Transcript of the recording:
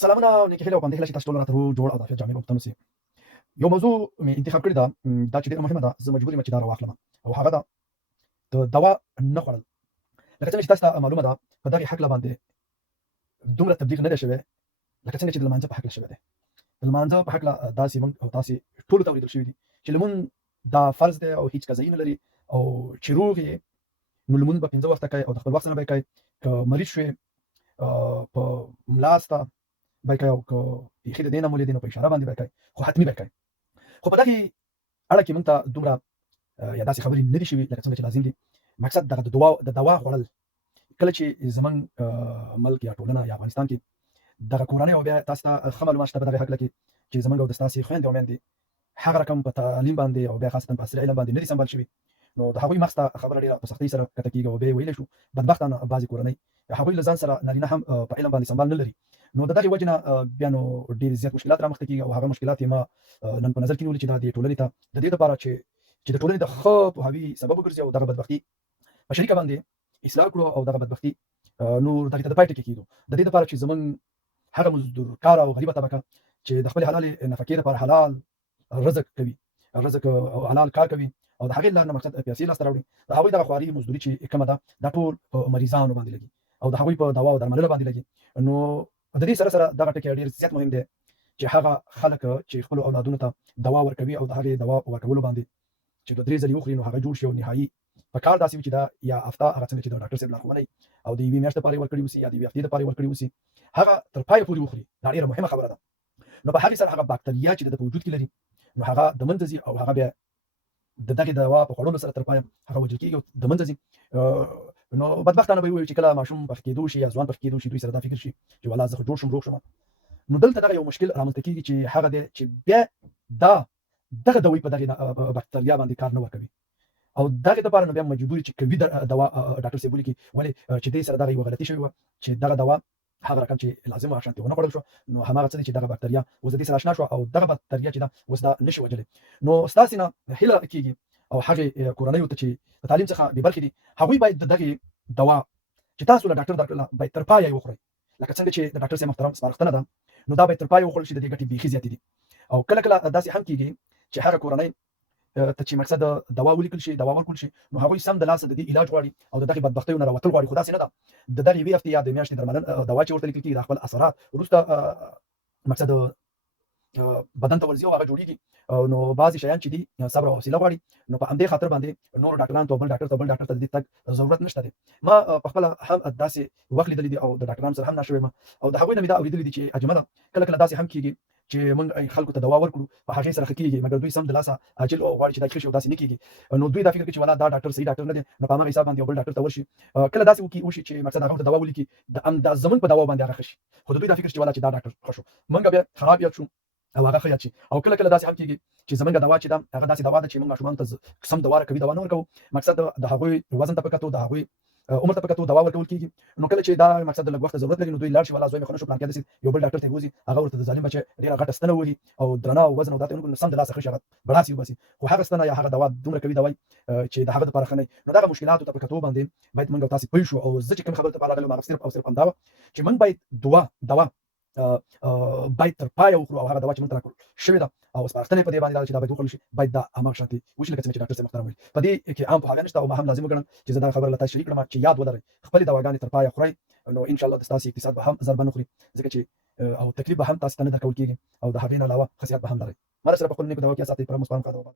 سلامونه نیکي هیله او پندې هیله چې تاسو ټول راته روغ جوړ او د عافیت جامې په تنو سي. یو موضوع مې انتخاب کړې ده دا چې ډېره مهمه ده، زه مجبور یم چې دا راواخلم او هغه ده د دوا نه خوړل. لکه څنګه چې تاسو ته معلومه ده په دغې هکله باندې دومره تبلیغ نه دی شوی لکه څنګه چې د لمانځه په هکله شوی دی. د لمانځه په هکله داسې موږ او تاسې ټولو ته اورېدل شوي دي چې لمونځ دا فرض دی او هیڅ قضایي نه لري، او چې روغ یې نو لمونځ به 5 وخته کوئ او د خپل وخت سره به یې کوئ. که مریض شوې په ملا سته به یې کوئ، او که بیخي د دې نه مو لیدې نو په اشاره باندې به یې کوئ، خو حتمي به یې کوئ. خو په دغې اړه کې موږ ته دومره یا داسې خبرې نه دي شوي لکه څنګه چې لازم دي. مقصد دغه د دوا خوړل کله چې زموږ ملک یا ټولنه یا افغانستان کې دغه کورنۍ او بیا تاسو ته ښه معلومات شته په دغې هکله کې چې زموږ او د ستاسې خویندې او میندې هغه رقم په تعلیم باندې او بیا خاصتا په عصري علم باندې نه دي سمبال شوي، نو د هغوی مغز ته خبره ډېره په سختۍ سره کته کېږي او بیا یې ویلی شو بدبختانه بعضې کورنۍ هغوی له ځان سره نارینه هم په علم باندې سمبال نه لري، نو د دغې وجې نه بیا نو ډېر زیات مشکلات رامخته کېږي او هغه مشکلات یې ما نن په نظر کې نیولي چې دا دې ټولنې ته د دې دپاره چې د ټولنې د ښه پوهاوي سبب وګرځي او دغه بدبختي په شریکه باندې اصلاح کړو او دغه بدبختي نور دغې ته د پای ټکی کېږدو. د دې دپاره چې زموږ هغه مزدور کار او غریبه طبقه چې د خپلې حلالې نفقې دپاره حلال رزق کوي، رزق او حلال کار کوي او د هغې لارې نه مقصد پیسې لاسته راوړي، د هغوی دغه خواري مزدوري چې کومه ده دا ټول په مریضانو باندې لګي او د هغوی په دوا او درملنه باندې لګي. نو د دې سره سره دغه ټکی ډېر زیات مهم دی چې هغه خلک چې خپلو اولادونو ته دوا ورکوي او د هغې دوا په ورکولو باندې چې 2-3 ځلې وخوري نو هغه جوړ شي او نهایي په کار داسې وي چې دا یا هفته هغه څنګه چې د ډاکټر صاحب لارښوونه او د یوې میاشتې دپاره یې ورکړي اوسي یا د یوې هفتې دپاره یې ورکړي اوسي هغه تر پایه پورې وخوري. دا ډېره مهمه خبره ده. نو په هغې سره هغه باکتریا چې د ده په وجود کې لري نو هغه د منځه ځي او هغه بیا د دغې دوا په خوړلو سره تر پایه هغه وژل کېږي او د منځه ځي. نو بدبختانه به یې وویل چې کله ماشوم پخ کېدو شي یا ځوان پخ کېدو شي دوی سره دا فکر شي چې والله زه خو جوړ شم روغ شم. نو دلته دغه یو مشکل رامنځته کېږي چې هغه دی چې بیا دغه دوی په دغې باکتریا باندې کار نه ورکوي او دغې دپاره نو بیا مجبور چې قوي دوا ډاکټر صاحب ولیکي ولې چې دې سره دغه یوه غلطي شوې وه چې دغه دوا هغه رقم چې لازم وه شانتې ونه خوړل شو نو هماغه څه دی چې دغه باکتریا اوس د دې سره اشنا شوه او دغه باکتریا چې ده اوس دا نشي وجلی. نو ستاسې نه هیله کېږي او هغې کورنیو ته چې د تعلیم څخه بې برخې دي هغوی باید د دغې دوا چې تاسو له ډاکټر درکړله باید تر پایه یې وخورئ لکه څنګه چې د ډاکټر صاحب محترم سپارښتنه ده نو دا باید تر پایه وخوړل شي. د دې ګټې بیخي زیاتې دي او کله کله داسې هم کېږي چې هغه کورنۍ ته چې مقصد دوا ولیکل شي دوا ورکړل شي نو هغوی سم د لاسه د دې علاج غواړي او د دغې بدبختیو نه راوتل غواړي، خو داسې نه ده. د دغې یوې هفتې یا د میاشتې درملنه دوا چې ورته لیکل کېږي د خپل اثرات وروسته مقصد بدن ته ورځي او هغه جوړېږي نو بعضې شیان چې دي صبر او حوصله غواړي. نو په همدې خاطر باندې نور ډاکټرانو ته بل ډاکټر ته د دې تګ ضرورت نشته دی. ما په خپله هم داسې وخت لیدلی دي او د ډاکټرانو سره هم ناست شوی یم او د هغوی نه مې دا اورېدلي دي چې عجیبه ده کله کله داسې هم کېږي چې موږ خلکو ته دوا ورکړو په هغې سره ښه کېږي مګر دوی سم د لاسه عاجل غواړي چې دا ښه شي او داسې نه کېږي. نو دوی دا فکر کوي چې والله دا ډاکټر صحیح ډاکټر نه دی نو په هماغه حساب باندې یو بل ډاکټر ته ورشي کله داسې وشي چې مقصد هغه ته دوا ولیکي د زموږ په دوا باندې هغه ښه شي خو د دوی دا فکر چې والله چې دا ډاکټر ښه شو موږ بیا خراب یاد شو او هغه ښه یاد شي. او کله کله داسې هم کېږي چې زموږ دوا چې ده هغه داسې دوا ده چې موږ ماشومانو ته سم دوا کوي دوا نه ورکوو مقصد د هغوی وزن ته په کتو د هغوی عمر ته په کتو دوا ورکول کېږي. نو کله چې دا مقصد د لږ وخته ضرورت لري نو دوی لاړ شي والله زوی مې ښه نه شو پلانکي داسې یو بل ډاکټر ته یې بوځي هغه ورته د ظالم بچی ډېره غټه ستنه ووهي او درنه او وزن او دا ته ونکړو نو سم د لاسه ښه شي هغه بړاس یې وباسي خو هغه ستنه یا هغه دوا دومره قوي دوا چې د هغه دپاره ښه نه وي. نو دغه مشکلاتو ته په کتو باندې باید موږ او تاسې پوه شو او زه چې کوم خبرو ته راغلی وم هغه صرف او صرف همدا وه چې موږ باید دوا باید تر پایه وخورو او هغه دوا چې موږ ته راکړل شوې ده او سپارښتنه یې په دې باندې ده چې دا باید وخوړل شي باید دا هماغه شانتې وشي لکه څنګه چې ډاکټر صاحب محترم ویلي. په دې کې عام پوهاوی نشته او ما هم لازم وګڼم چې زه دغه خبره له تاسو شریک کړم چې یاد ولرئ خپلې دواګانې تر پایه خورئ نو انشاءالله د ستاسې اقتصاد به هم ضربه نه خوري ځکه چې او تکلیف به هم تاسو ته نه درکول کېږي او د هغې نه علاوه ښه صحت به هم لرئ. ما سره په خپلو نیکو دوا کې ساتئ پر مو سپارم.